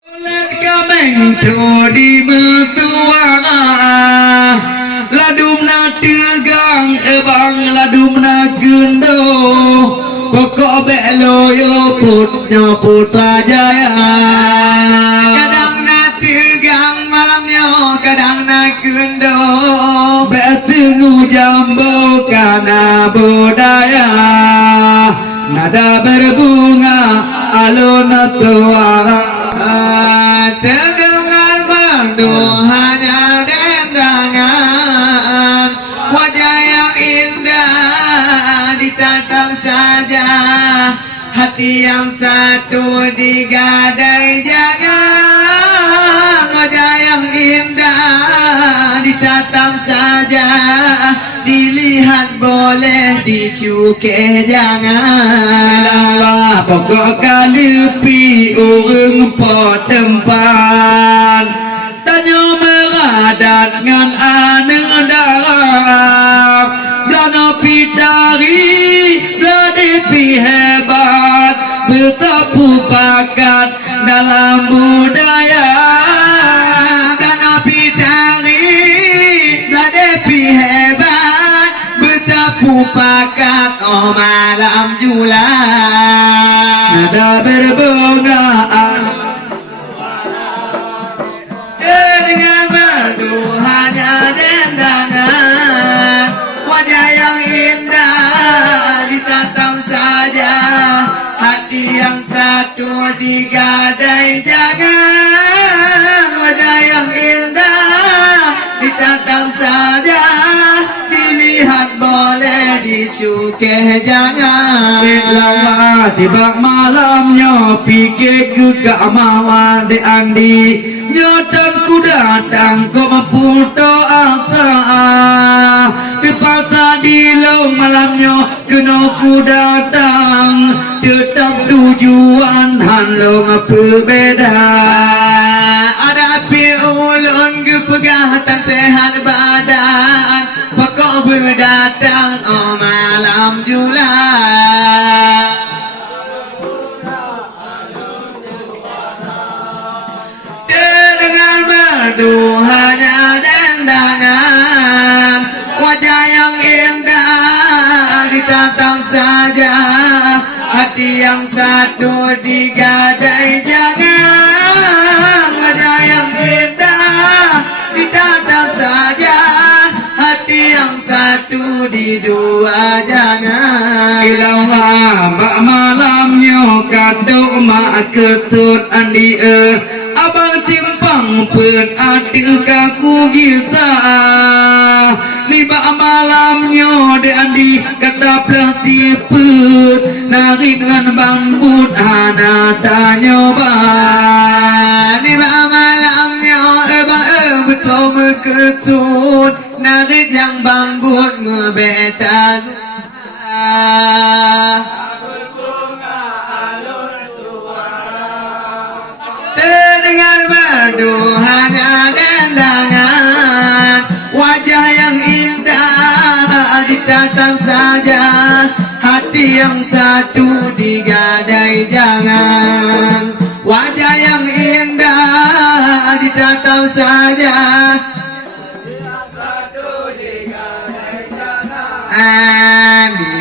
Kameng di mertua ladumna tegang ebang ladumna gendo pokok belo yo putnya Putrajaya kadang na tegang malamnya kadang na gendo betengu jambo kana budaya nada berbunga alun tua terdengar merdu hanya dendangan wajah yang indah ditatap saja hati yang satu digadai jangan wajah yang indah ditatap saja dilihat boleh dicuke jangan Allah pokok kalepi urang potempan tanya meradat ngan aneng darah blana pitari blade pi hebat bertapu bakat dalam budaya blana pitari blade pi hebat bertapu bakat oh malam julan nada berbungaan dengan merdu hanya dendangan wajah yang indah ditatap saja hati yang satu digadai jangan wajah yang indah ditatap saja dilihat boleh dicuke jangan tiba malamnya pikir ke keamawan de andi nyotan ku datang ke Maputo Alta di patah di long malamnya kena ku datang tetap tujuan hanlong berbeda ada pi ulun kepegatan sehat badan pokok berdatang oh malam julan dengan merdu hanya dendangan wajah yang indah ditatap saja hati yang satu digadai jangan wajah yang indah ditatap saja hati yang satu di dua jangan ilawa mak malamnya kado mak ketut andi abang timpang pen adik kaku kita liba malamnya de andi kata pelatih put nari dengan bambut ada tanya bang liba malamnya betul berketut narik yang bambut ngebeta terdengar merdu hanya dendangan wajah yang indah ditatap saja hati yang satu digadai jangan wajah yang indah ditatap saja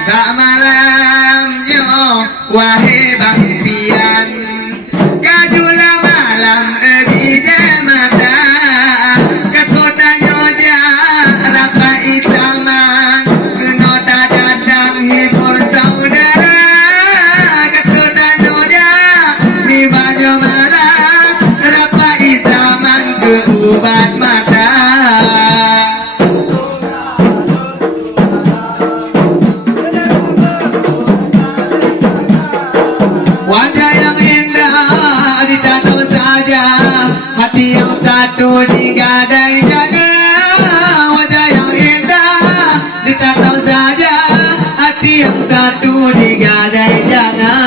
tiba malamnya wahai bang pian kajula malam di mata kekota nyoja rapa itaman kenota dadang hibur saudara kekota nyoja di banyo malam rapa itaman keubat mata wajah yang indah ditatap saja hati yang satu digadai jaga wajah yang indah ditatap saja hati yang satu digadai jaga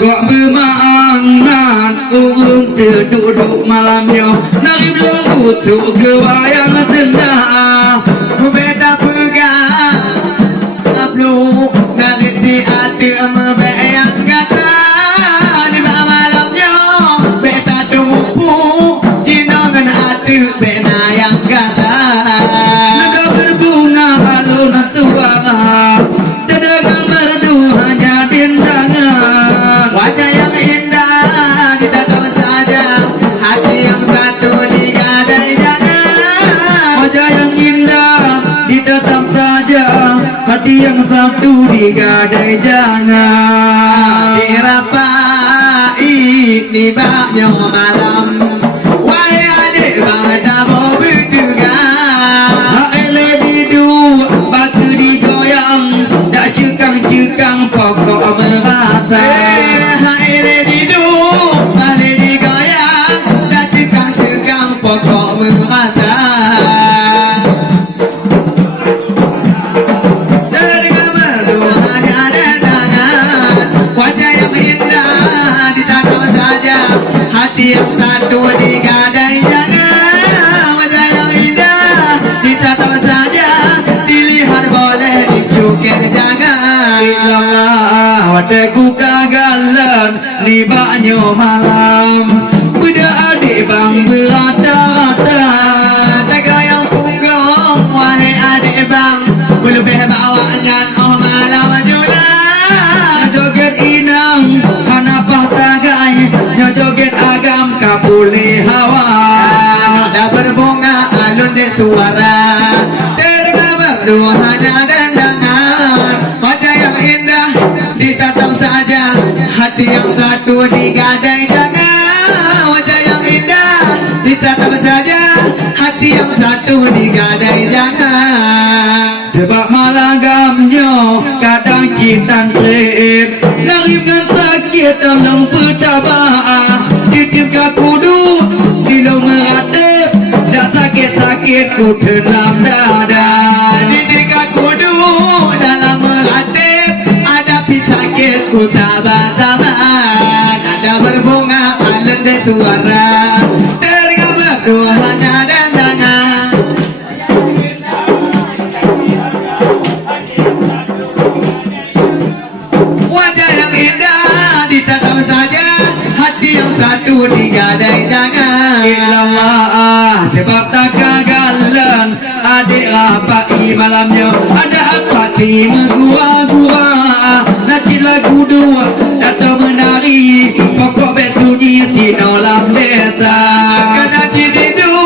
kok bermakna urung terduduk malamnya nari belum kutuk gewayang tengah beda pegang ablu nari di hati yang kata di malamnya nibanya malam. Wahai adik pada mau bertugas. Ele didu batu digoyang, dak cekang-cekang pokok merata. Hai lady du, balik digoyang, dah cekang-cekang pokok merata. Dari kamar dua hanya dendangan, wajah yang indah ditatap saja, hati yang satu digadai jangan. Wajah yang indah ditatap saja, dilihat boleh dicukir jangan. Ilah wateku kagalan ni banyo malam, beda adik bang berata-rata. Tega yang punggung, wahai adik bang, lebih bawanya oh malam jula. Joget inang hanapah tagai, nya joget agam kapuli hawa. Dah berbunga alun di suara, tega berdua hanya dendangan. Wajah yang indah ditatap saja, hati yang satu digadai jangan. Wajah yang indah ditatap saja, hati yang satu digadai jangan. Sebab malagamnya kadang cinta terir, narib ngan sakit dalam petabah. Titip ka kudu di lo meradep, dak sakit-sakit ku dalam dada. Didik aku dulu dalam melatih, ada sakit ku sabar-sabar. Ada berbunga alun dan suara, terdengar berdua hanya dendangan. Wajah yang indah ditatap saja, hati yang satu digadai jangan. Ilah sebab tak kagalan adik rapai malamnya, ada apa ti megua-gua, naci lagu dua atau menari, pokok betunyi ti nolam deta. Kadang cididu,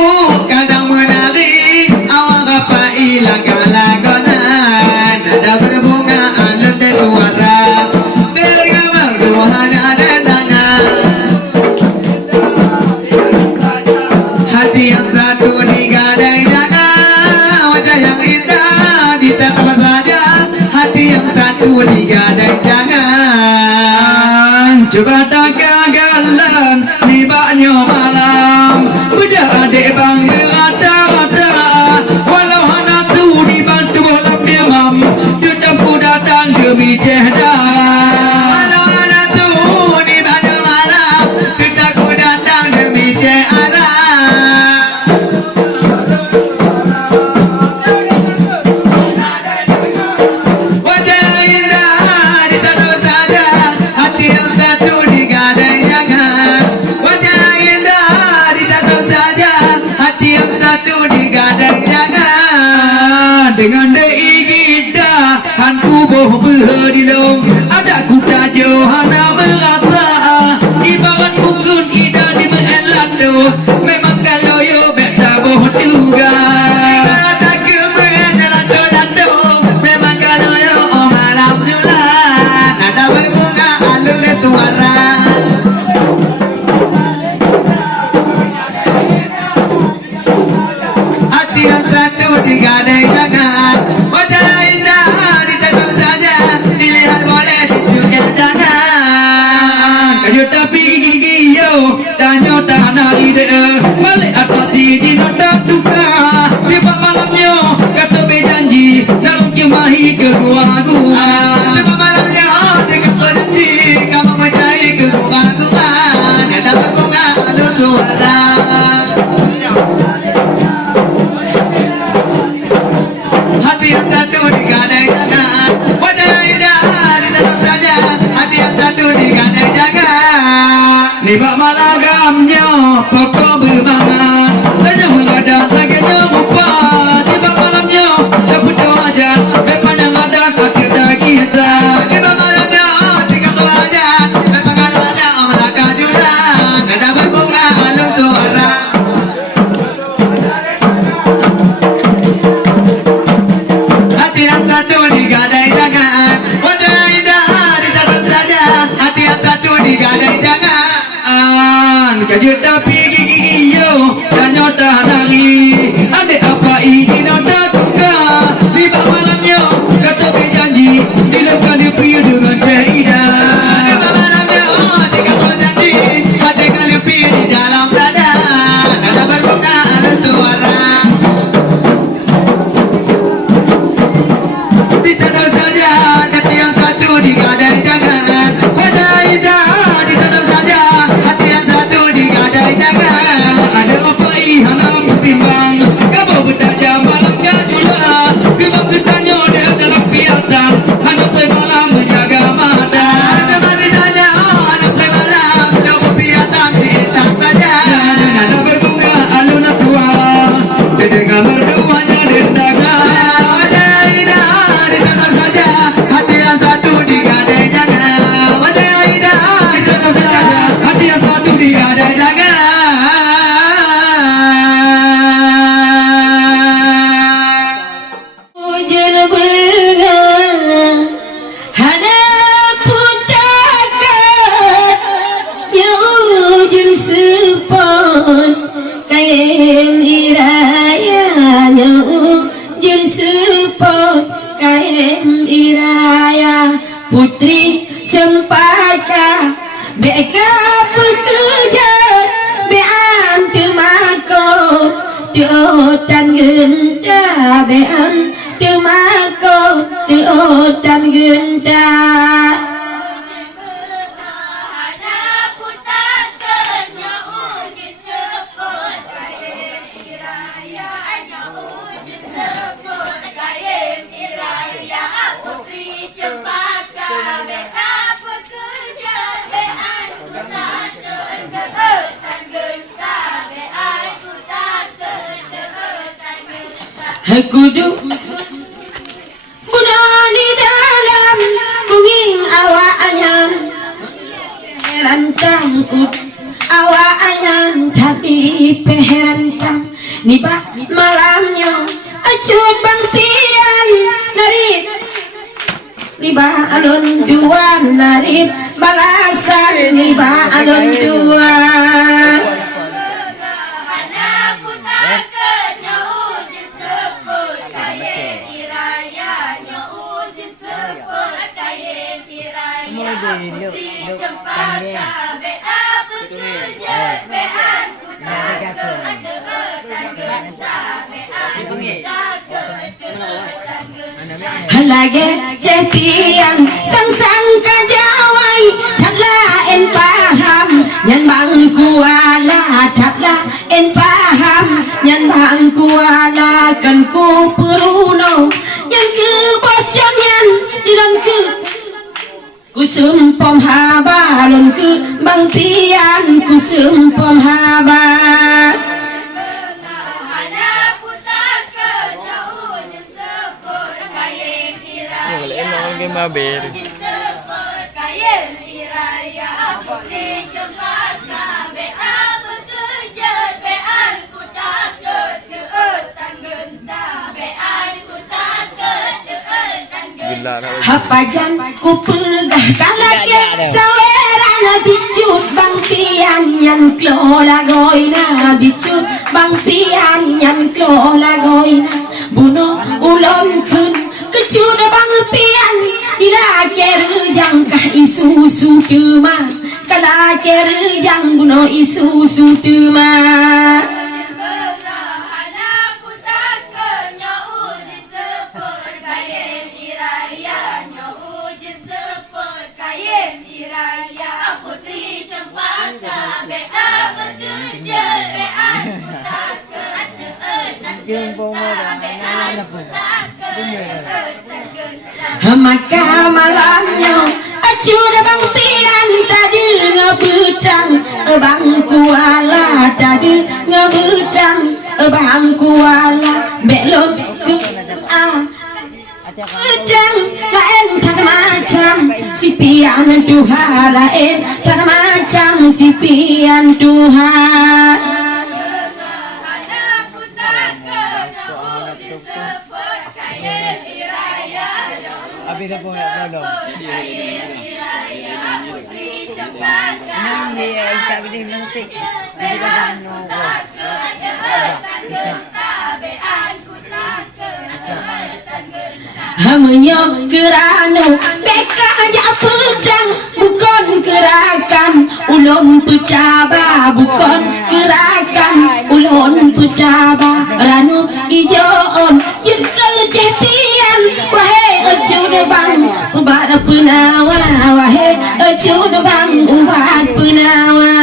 kadang menari, awak rapai laga-lagonan. Ada berbunga alun dan suara, terdengar berdua hanya dendangan. Hati yang satu digadai jangan, wajah yang indah ditatap saja, hati yang satu digadai jangan. Coba tak kagalan di banyo malam, beda adik bang berata-rata. Walau hana tu dibantu bolam demam, tetap ku datang demi cehdah. Walau anak tu di banyak malam, kita ku datang demi syiarah. Wajah yang indah ditatap saja, hati yang satu digadai jangan. Wajah yang indah ditatap saja, hati yang satu digadai jangan. Dengan dei gida hanku boh berdilong, ada kuda Johana merata. Ibarat kukun ida di melado, memang kalau yo beta boh juga. Tak kemudian lado-lado, memang kalau yo oh malam jula. Nada berbunga alun dan suara, hati yang satu digadai jangan. Wajah indah ditatap saja, dilihat boleh dicukir jangan. Kayu tapi gigi yo, tanyo tanah ide, balik atati di nota duka. Tiba malamnya kata berjanji, dalam cimahi ke gua-gua. Sebab malamnya jika berjanji, kamu mencari kegungan-gungan. Ada berbunga alun suara, hati yang satu digadai jangan. Wajah yang indah ditatap saja, hati yang satu digadai jangan. Nibak malagamnya pokok bermangan, tanya meladat lagi nyampa. Tiba malamnya dapat wajah, memang ada kaki kita. Sebab malamnya jika berjanji, memang ada amalaka jula. Ada berbunga alun suara, hati yang satu digadai jangan. Wajah yang indah ditatap saja, hati yang satu digadai jangan. Beka bekerja bean temako Deotan genta bean temako Deotan genta Kudu Budak di dalam Kunging awak anyam Heran tangkut Awak anyam Tapi peheran tang Nibah malamnya Acut bangtian Narip Nibah alun dua Narip balasan Nibah alun dua Halage cepian sang kajawai Thadla en paham Nyan bang kuala Thadla en paham Nyan bang kuala Kan ku peruno Nyan ke bos jangan Dan ke Kusum pom haba Lon ke bang pian Kusum pom haba Maber. Hapajan ku pegah kalake sawerana bicut bang pian yan klola goina bicut bang pian yan klola goina buno ulon kun kecut bang pian ila kerjang kah isusu tuma kala kerjang buno isusu tuma Maka malamnya acuh bang pian tadi ngebutang bang kuala tadi ngebutang bang kuala belum ke Gedang lain tak macam si pian Tuhan lain tak macam si pian Tuhan Abi na po nga dong. Hindi sabi din ng tik. Hindi ka ano ko. Hamnya kerana beka aja pedang bukan gerakan ulun pecaba bukan gerakan ulun pecaba ranu ijoon jekel cepian wahai ejun bang ubat penawa wahai ejun bang ubat penawa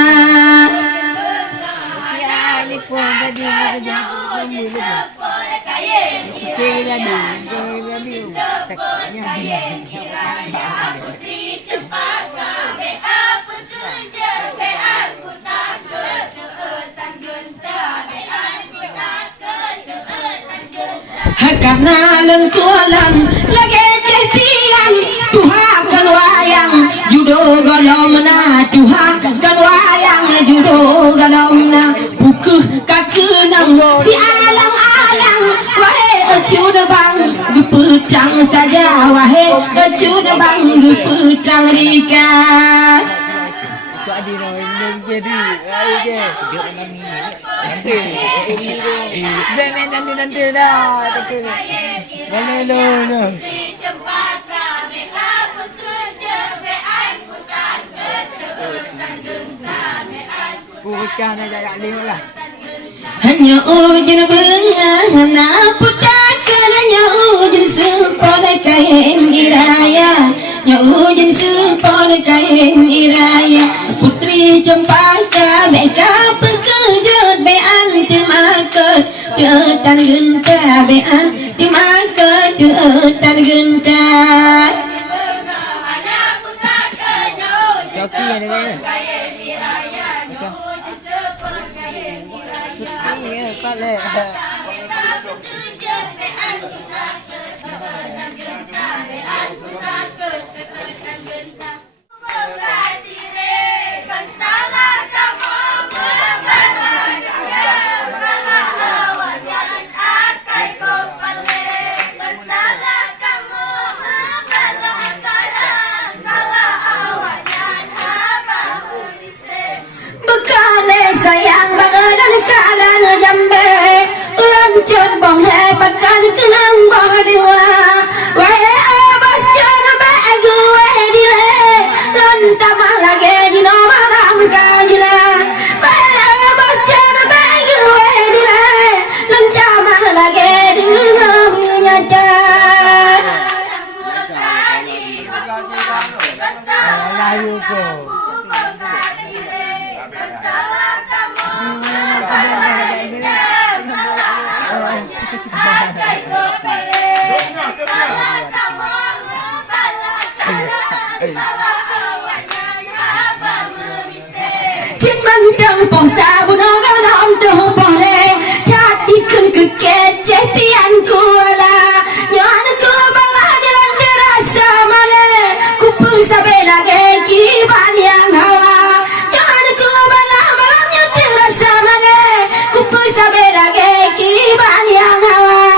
Karena lengkualan lagi cepian Tuhan kan wayang judo galomna Tuhan kan wayang judo galomna bukuh kakenang si alang-alang wahai ecun bang gepetang saja wahai ecun bang gepetang rika Adi no indeng jadi oke nanti nanti dah no Pecah nak jarak lima lah. Hanya ujian bengan hana putakan hanya ujian sepon kain iraya hanya ujian sepon kain iraya putri cempaka beka pekejut bean timaket detan genta bean timaket detan genta Joki yang ada ni. Iya, tak leh. sayang bagadan kalan jambe lancur bong he bakan kenang bong dewa wae abas jan bagu wae dile lonta malage jino maram kajila wae abas jan bagu wae dile lonta malage dino nyata Layu ko. Trên băng trăng bỏ xa buồn nó gao đom đồ bỏ lê Chát đi khăn cực kê chết đi ăn cua la Nhớ nó cua băng la đi lần đi ra xa mà lê Kupu sa bê la ghê kì bàn yang hawa Nhớ nó cua băng la mà lắm nhớ đi ra xa mà lê Kupu sa bê la ghê kì bàn yang hawa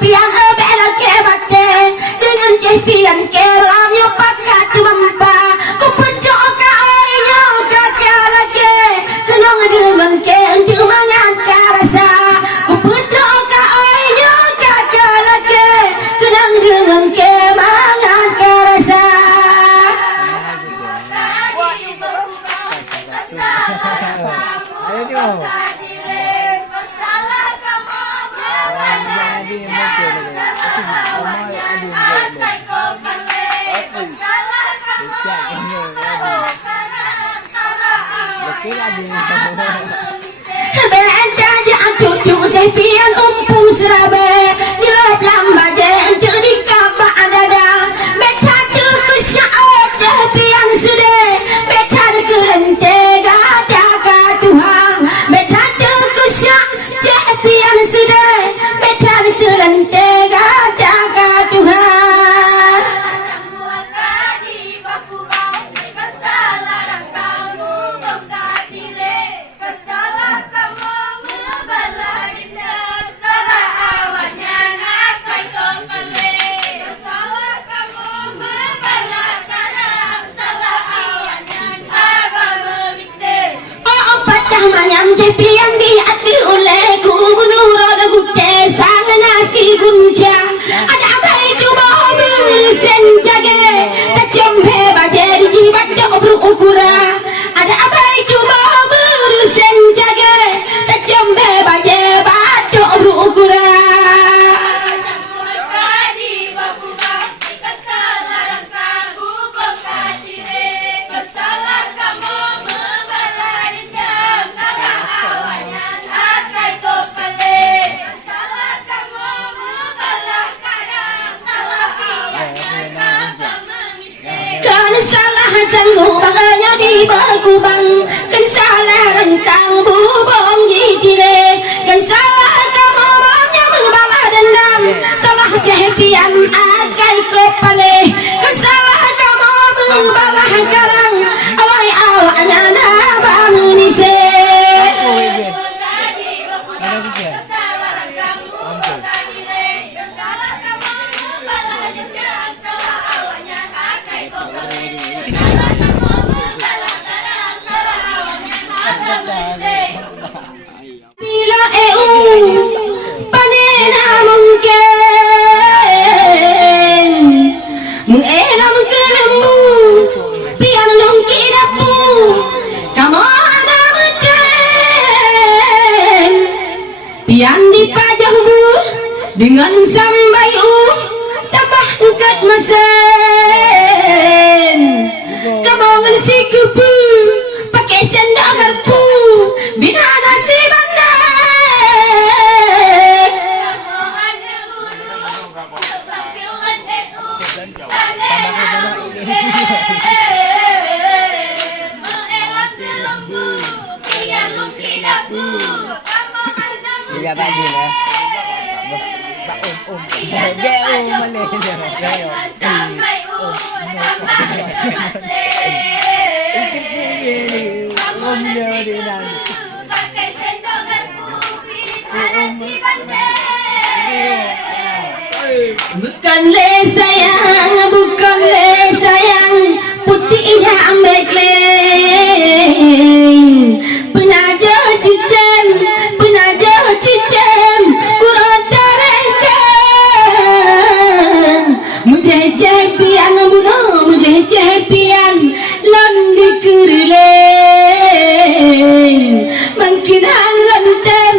pian bela ke batte dengan pian ke ramyo pakat mampa ku pedo ka ayo ka kala ke tenang dengan ke untuk mangan rasa ku pedo ka ayo ka kala ke tenang dengan ke mangan rasa pian umpung serabe di lop lamba jen tu di kaba dada beta tu kusyaot pian sude beta tu lente gada ka Tuhan beta tu kusyak pian sude beta tu lente gada ka Tuhan Manyam jepian di ati ule ku nuro da gutte sang nasi gunja ada apa itu mobil senjage ta jombe baje di jibat do obru ukura ada apa itu mobil senjage ta jombe baje bado obru ukura Jangan baganya di bakubang kan salah rentang bubong jidire kan salah kamu maunya membalas dendam salah jepian akai kopale kan salah kamu membalas karang awai awaknya naba menise dengan sambayu tambah angkat mesin. Kamu ngisi kupu pakai sendok garpu bina nasi bandar. Iya tadi lah. Geo mana dia? Bukan le sayang, bukan le sayang, putih ambek leng. Penaja cicem, penaja cicem, kurang terengkang. Mujeh pian buno, mujeh pian, landi kurileng. Mangkinan lantem,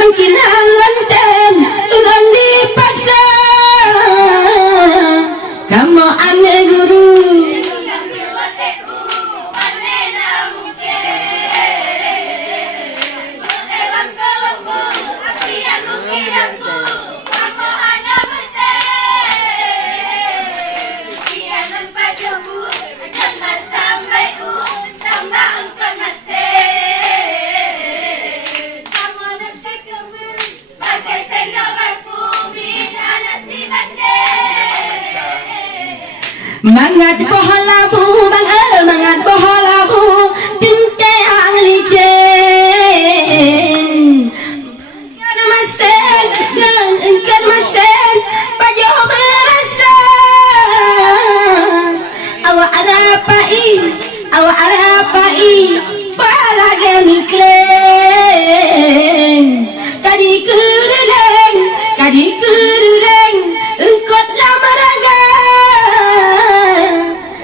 mangkinan lantem, landi pasar. Kamu ane guru. Mangat boholabu mangat boholabu tinte ang licin kan masen pajo berasa awak arapai para gemiklen kadi kuruleng engkot lamaraga.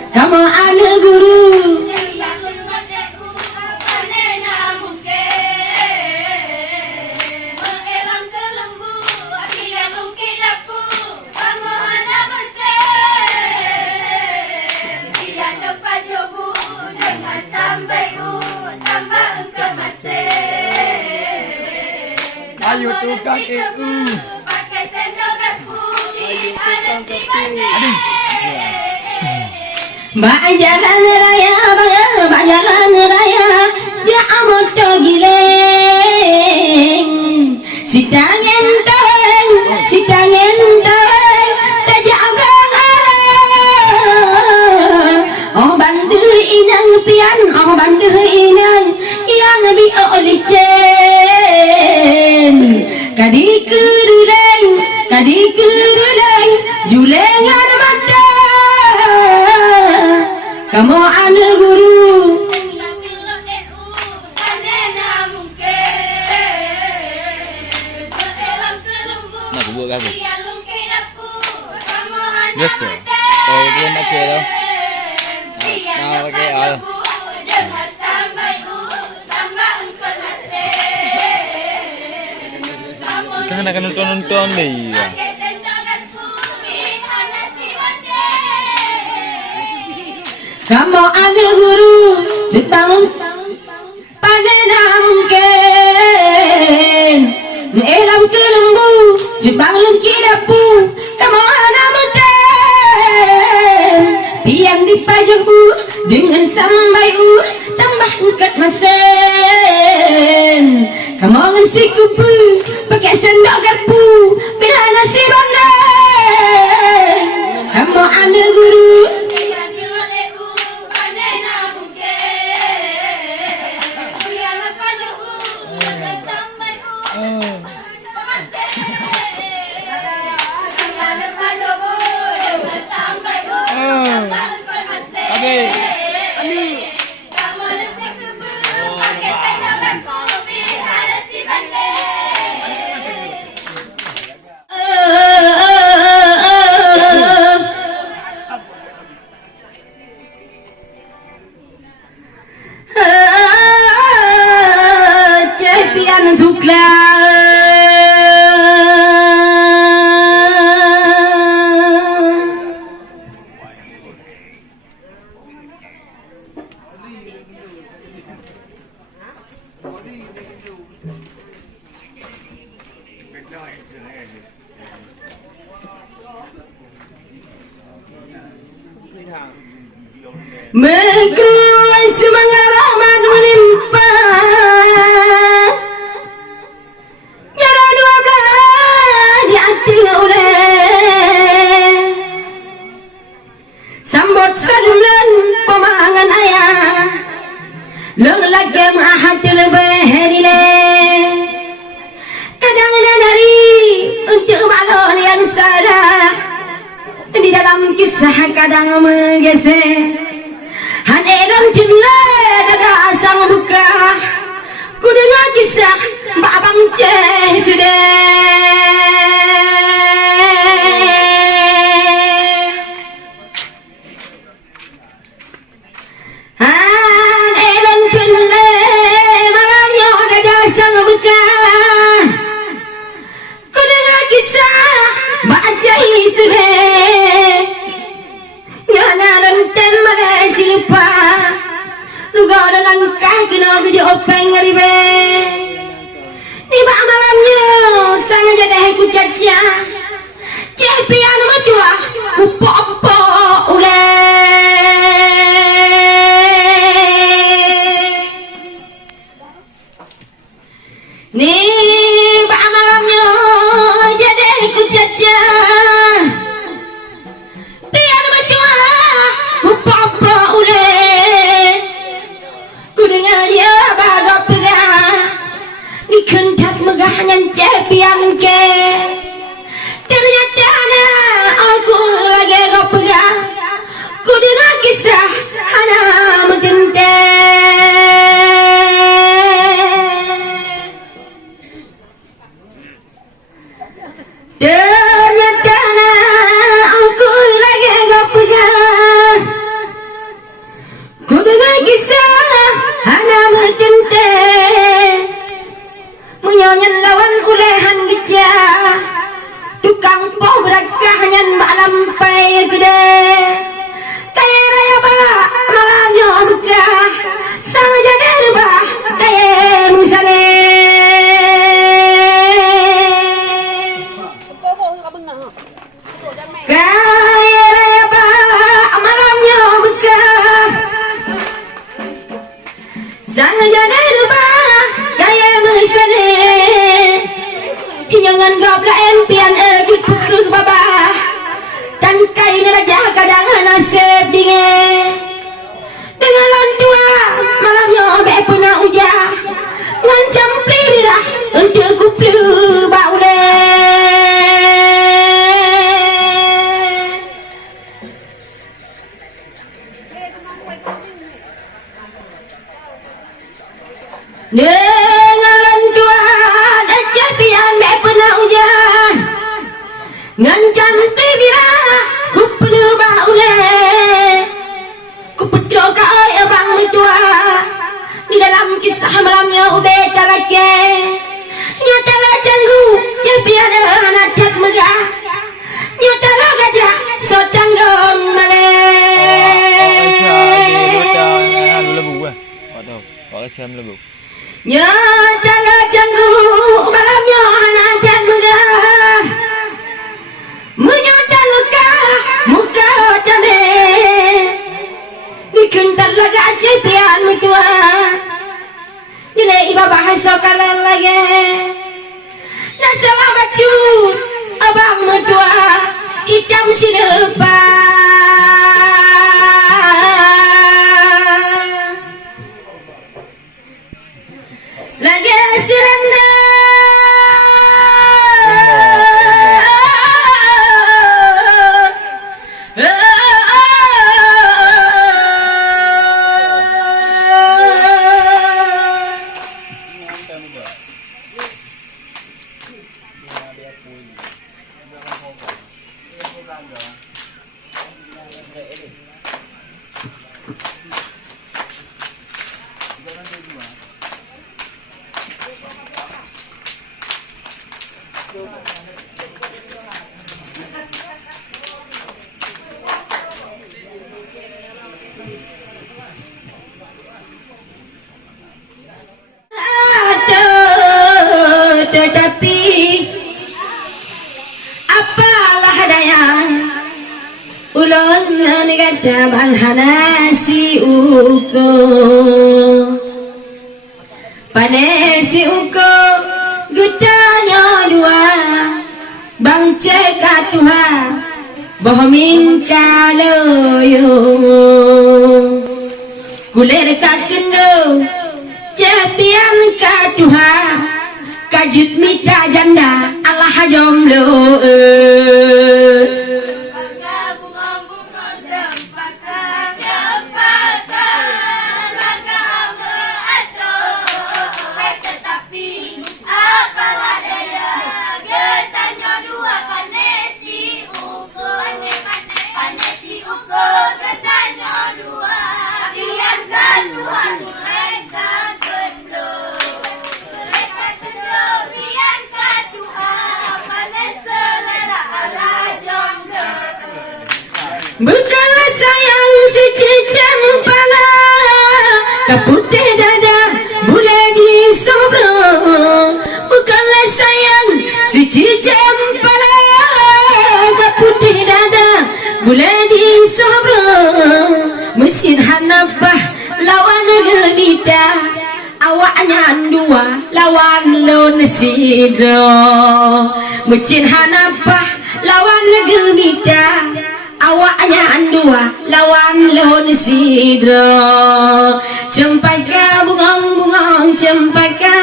Kamu ane guru. Ayo tukang EU. Pakai sendok garpu. Aduh. Mbak jalan raya, mbak jalan raya, jamu togileng. Si tangen teng, tajak berarah. Oh bandu inang pian, oh bandu inang, yang bi olicen. Kadi kuruleng, julengan mata. Kamu ane guru. Nak buat apa? Biasa. Dia nak kira. Mau pakai al. Kan akan nonton ni. Kamu ada guru setahun pada mungkin elam ke lembu jebang lengki dapu. Kamu ada mungkin pian di pajabu dengan sambayu tambah angkat mesin. Kamu ngisi kupu pakai sendok garpu bila nasi bandar. Kamu ada guru. Mengkeruai semangat rahmat menimpa Nyara 12 di hati oleh Sambut sadulan pemangan ayah Leng lagi mahati lebih herile Kadang dari untuk balon yang salah Di dalam kisah kadang menggeser Haneran jendela dada sang buka Ku dengar kisah Mbak Abang Ceh sudah Haneran jendela malamnya dada sang buka Ku dengar kisah Mbak Ceh sudah Nyana renten mana silupa Ruga ada langkah kena kerja openg ngeribe Tiba malamnya sang jadi ku caca Cepian madua ku popo ule Tiba malamnya jadi ku caca Megahnya cepian ke Ternyata aku lagi gak pegang Ku dengar kisah Hana menjente Ternyata aku lagi gak pegang Ku dengar kisah Hana menjente Menyanyi lawan ulehan gija Tukang poh berakah nyan malam pai gede Kaya raya balak malamnya buka Sang jadi rubah kaya misalnya Kaya raya balak malamnya buka Sang jadi rubah kaya misalnya Jangan gabla empian ekut pukruk baba Dan kain raja kadang nasib dingin Dengan lantua malamnya bepuna ujah Ngancam pribirah untuk kuplu baule Dengan lantua dan cepian bepuna ujah Ngancam pribirah kuplu baule Kupedro kau abang mertua Di dalam kisah malamnya ubeda lagi Nyata lah canggu cepian anak cat megah Nyata lah gajah sotang gong malek Nyata lah canggu malamnya anak cat megah Menyata luka muka dame Dikental laga cepian mertua Nilai iba bahasa kalan lagi Nasalah bacut abang mertua Hitam silupa Lagi suranda Tetapi sayang ulun ngegada banghana si uko panesi uko gudanya dua bang cekak Tuhan bohmin kaloyo kuler kakendo cepian ka Tuhan kajut mita janda Allah jomblo bukanlah sayang si cicam pala kaputih dada boleh disobro bukanlah sayang si cicam pala kaputih dada boleh disobro mesin hanabah lawan gelita awaknya dua lawan lon sidro mesin hanabah lawan gelita awaknya dua lawan lon sidro cempaka bungong-bungong cempaka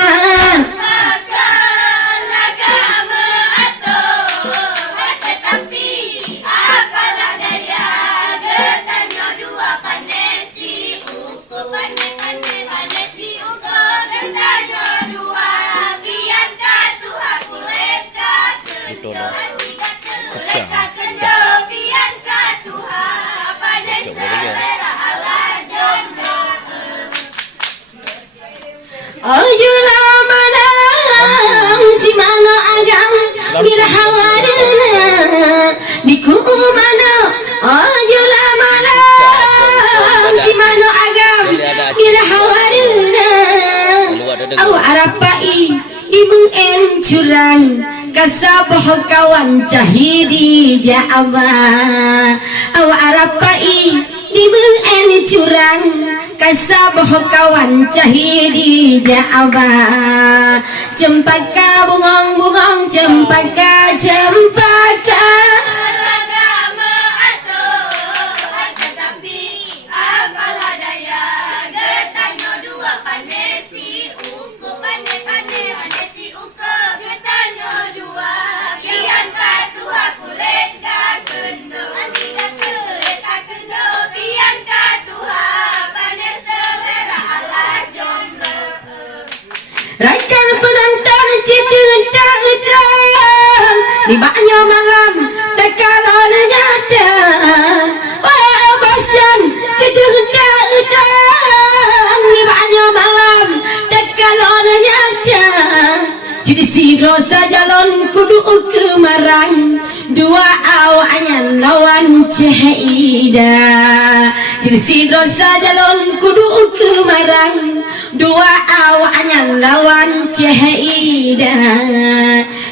Ojulah malam si mana agam mirhawadana diku mana ojulah malam si mana agam mirhawadana au arapai ibu en curang kasabah kawan cahidi ja'aba au arapai ibu en curang kasabah kawan cahidi ja'aba cempaka bungong-bungong cempaka cempaka rakan penonton cita-cita di banyak malam tekanan nyata wah basjan cita-cita di banyak malam tekanan nyata jadi sigo saja lon kudu kemarang dua awaknya lawan cahida jadi sigo saja lon kudu kemarang dua awaknya lawan cahida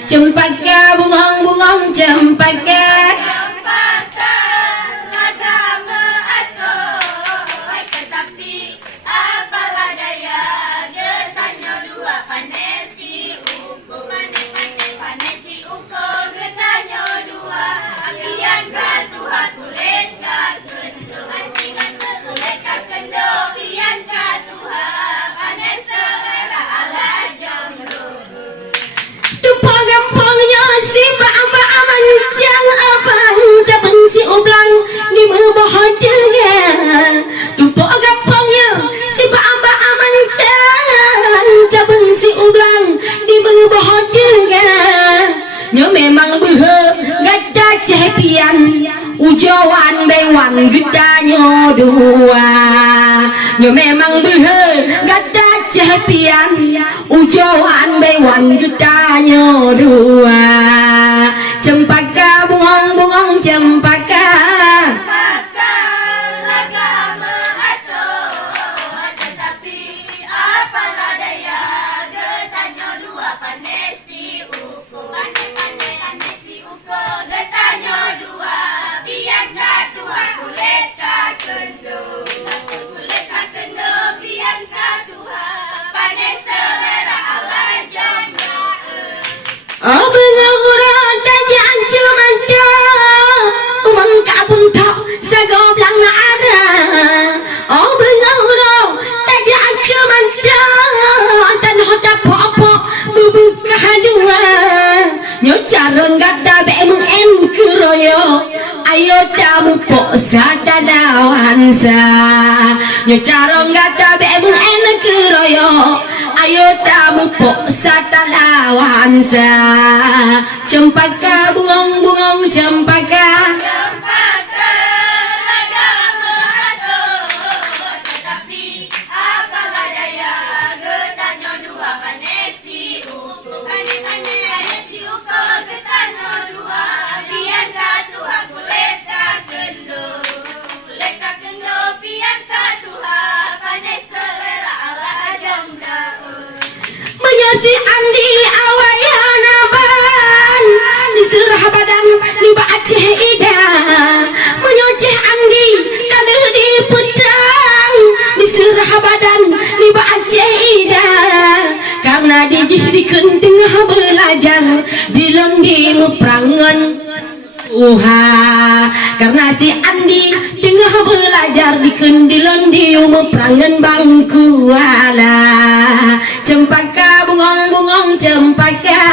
cempaka bungong-bungong cempaka tetapi apalah daya getanya dua panesi uko panesi uko getanya dua apian katuha kulit kakendo asingan kulit kakendo pian katuha gampangnya si mbak-mbak mancang abang cabang si ublang di bawah dengan tumpuk gampangnya si mbak-mbak mancang cabang si ublang di bawah dengan nyo memang behe gada cepian ujawan bewan gedanya dua nyo memang behe gada cepian ujawan bewan gedanya dua cempaka bungong-bungong cempaka tetapi apalah daya getanya dua panesi uko panesi uko getanya carong gada bemung en keroyo ayo tamu pok sadalawansa nya carong gada bemung en keroyo ayo tamu pok sadalawansa cempaka bungong-bungong cempaka si Andi awayana ban diserah badan di Aceh Ida menyoceh Andi kada di pedang diserah badan di Aceh Ida karena dijih di tengah belajar di londi meprangan karena si Andi tengah belajar di kendilon di perangan bangku ala cempaka bungong-bungong cempaka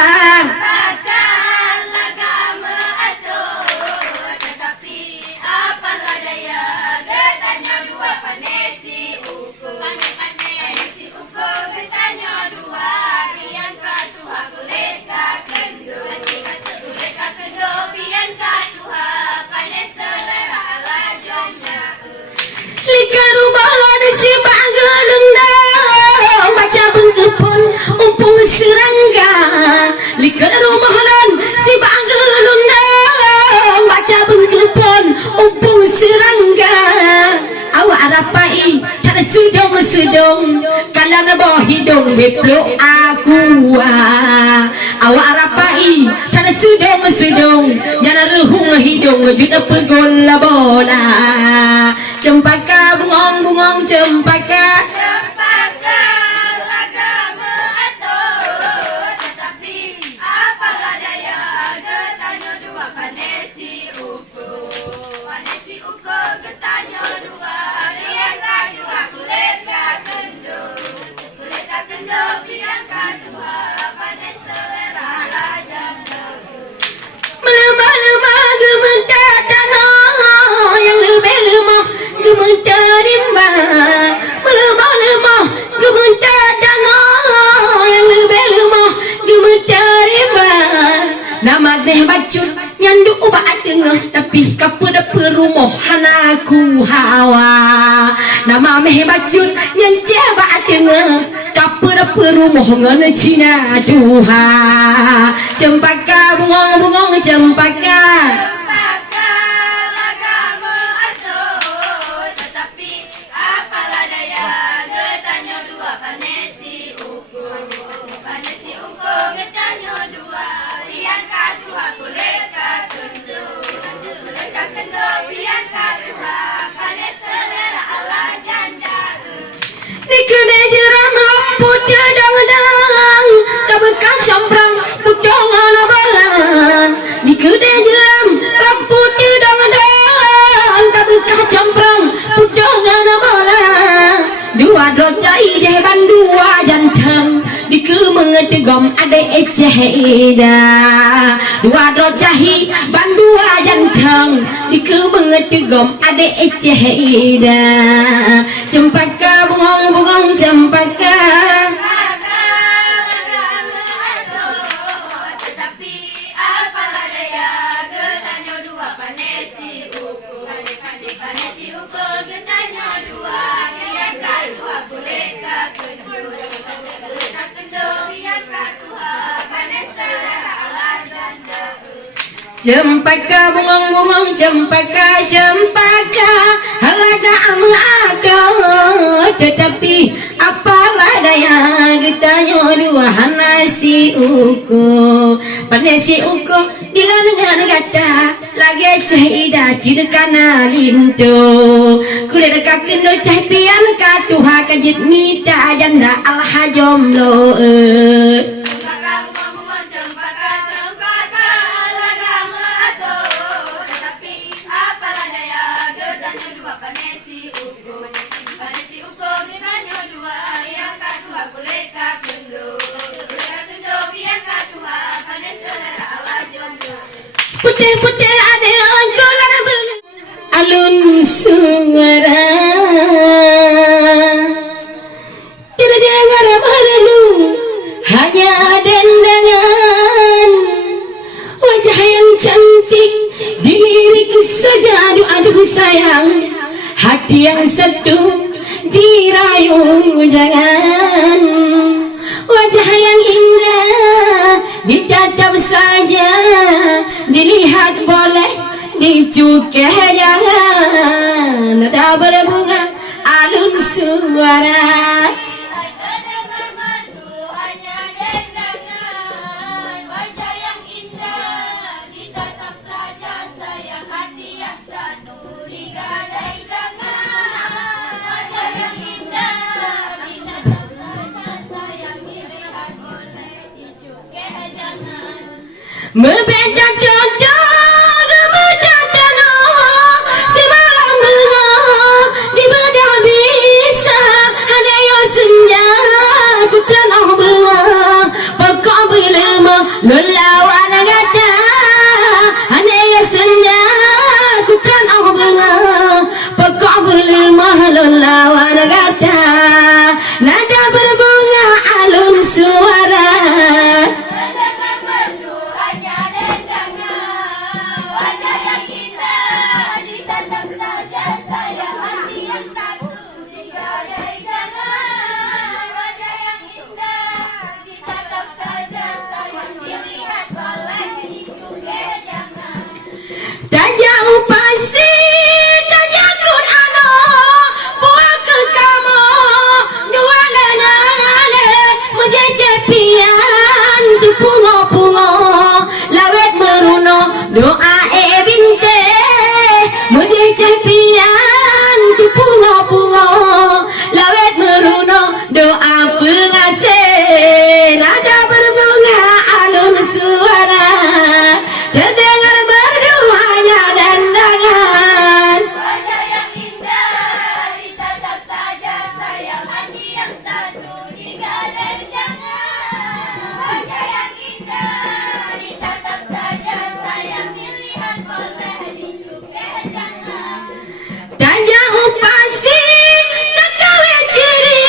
serangga likar rumahlan si bagelunda baca bengkepon umpung serangga awak arapai tada sudong kalana bawah hidung beplo aku awak arapai tada sudong jana rehung hidung juda pegol bola cempaka bungong-bungong cempaka nyandu ubah dengar tapi kapada perumah hanaku hawa nama meh bacun nyanci ba dengar kapada perumah ngana Cina duha cempaka bungong-bungong cempaka kena jeram lampu dedang-dedang kabekan sombrang pudongan balan di kena jeram lampu dedang-dedang kabekan sombrang pudongan balan dua drojai jeban dua janteng di kemengetegom ada ecehida dua drojahi ban dua janteng di kemengetegom ada ecehida cempaka bungong-bungong cempaka cempaka bungong-bungong cempaka cempaka halaga ada tetapi apalah daya getanya dua nasi uko panesi uko dilangan gata lagi cahida cidekana linto kulit kakin do cah pian katuha kajit mita janda alhajom lo Putih-putih ada kulan beli alun suara tidak dengar merenung hanya dendangan wajah yang cantik dilirik saja aduh sayang hati yang seduh dirayu jangan wajah yang indah ditatap saja dilihat boleh dicukai jangan ada berbunga alun suara membeda jodoh gemedana semalam bunga di beda bisa ada yang senja ku tanah bunga pokok berlema lelawan gada ada yang senja ku tanah bunga pokok berlema lelawan gada nada berbunga alun suara doa binte muje cepian tu pungo lawet meruno doa pengasih nada berbunga alun suara terdengar merdu hanya dandangan wajah yang indah ditatap saja sayang hati yang satu digadai jangan wajah yang indah ditatap saja dan jauh pasti kekawe ciri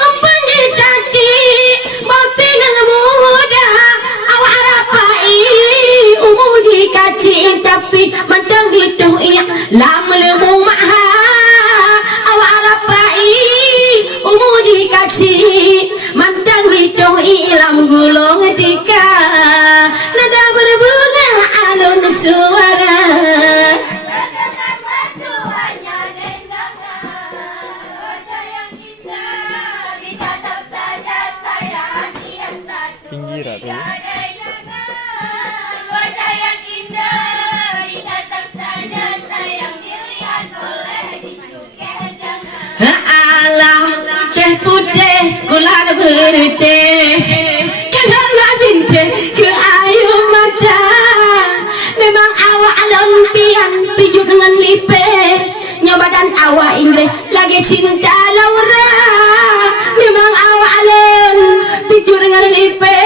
empenjitati mopi nang muda awak rapai umuji kaci tapi mantang gitu iya lam lemu maha awak rapai umuji kaci mantang gitu ilam gulung tika nada berbunga alun suara pinggir atau wajah yang indah ditatap saja sayang dilihat boleh dicukai jangan alam teh putih gula berteh janganlah binte ke ayu mata memang awak lempian piju dengan lipe nyobadan awak Inggris lagi cinta Laura memang awak alun piju dengan lipe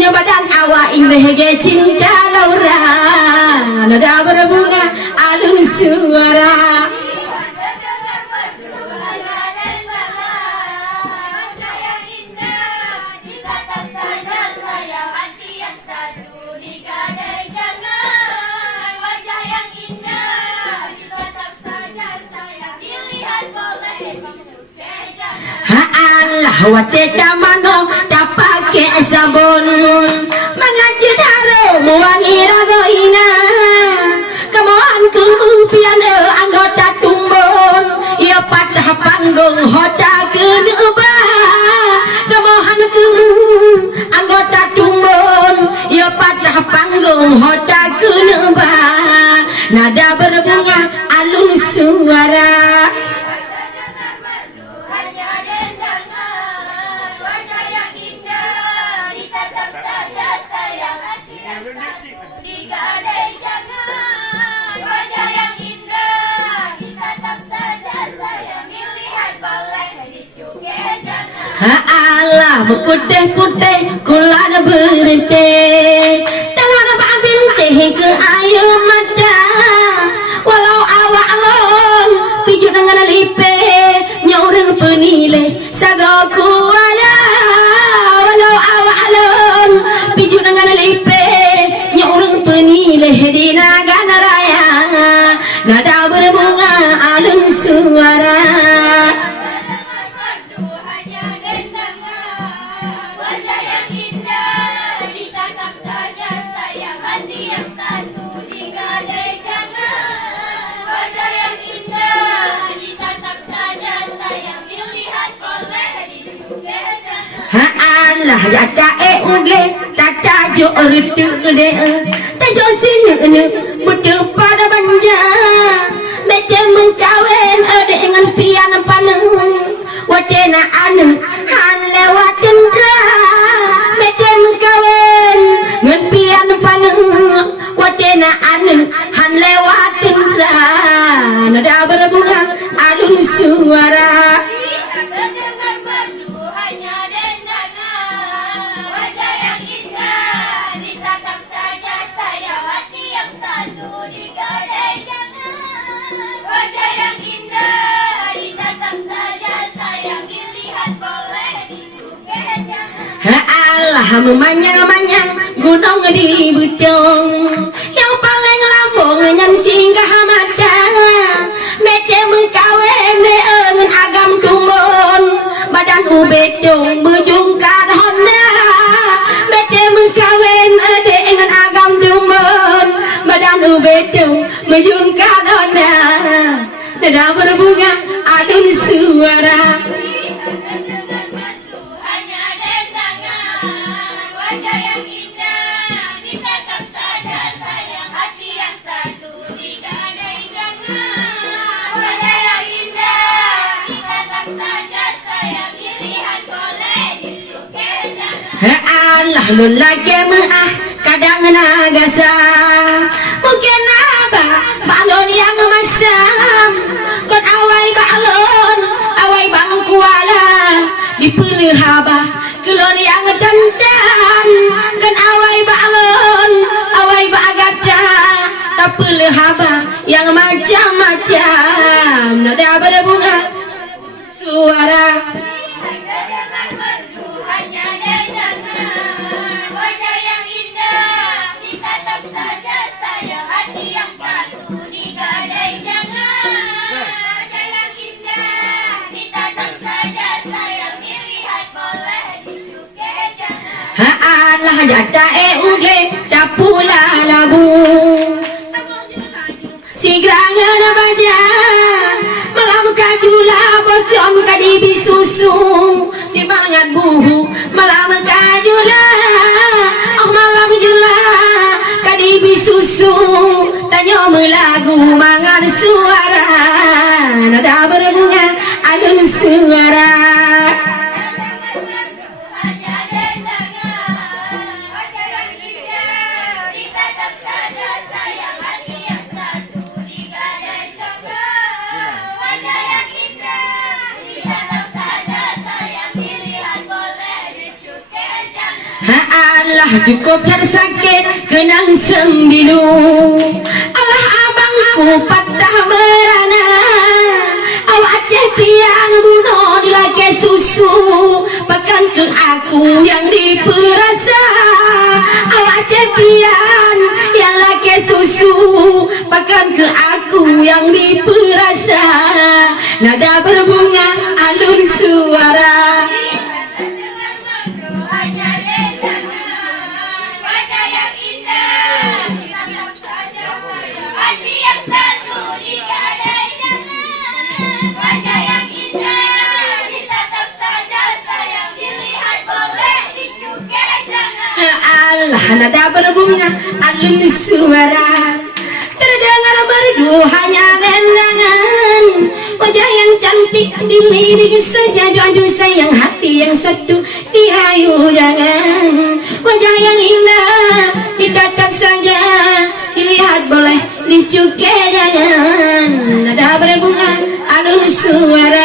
nyobadan awak Inggris cinta Laura nada berbunga alun suara Wate tamano tapake sabon mengaji daro muangi ragoina kamoan piano anggota tumbon ia patah panggung hota keneba kamohan anggota tumbon ia patah panggung hota keneba nada berbunga alun suara alam putih-putih kulana berhenti tangan bintih ke air mata walau awak alon piju dengan lipe nyaureng penilai sagaku wala walau awak alon piju dengan lipe nyaureng penilai di nagana raya nada berbunga alun suara. Lah jata ugle tata jo ortu de ta jo sinu betul pada banja bete mengkawin dengan pian paneng watena anu han lewatin tra bete mengkawin dengan pian paneng watena anu han lewatin tra nada berbunga alun suara. Allah memanyang-manyang gunung di Budong yang paling lambung nyan singgah mata bete mengkawin dengan agam tumbon badan ubedong bujung kadhona bete mengkawin dengan agam tumbon badan ubedong bujung kadhona nada berbunga adun suara. Allah lelaki maah kadang nagasa mungkin abah balon yang memasam kon awai balon awai bang kuala dipilih abah kelon yang dandan kon awai balon awai bagada tapilih abah yang macam-macam nada berbunga suara. Allah jata ugle tapula labu sigranya na baja malam kajula bosom kadi bisusu di bangat buhu malam kajula oh malam jula kadi bisusu tanyo melagu mangan suara nada berbunga alun suara. Allah cukup dan sakit kenang sembilu Allah abangku patah merana awak cepian bunuh dilake susu pakan ke aku yang diperasa awak cepian yang lake susu pakan ke aku yang diperasa nada berbunga alun suara. Nada berbunga alun suara terdengar merdu hanya dendangan wajah yang cantik dilirik saja aduh sayang hati yang satu dirayu jangan wajah yang indah ditatap saja dilihat boleh dicukai jangan nada berbunga alun suara.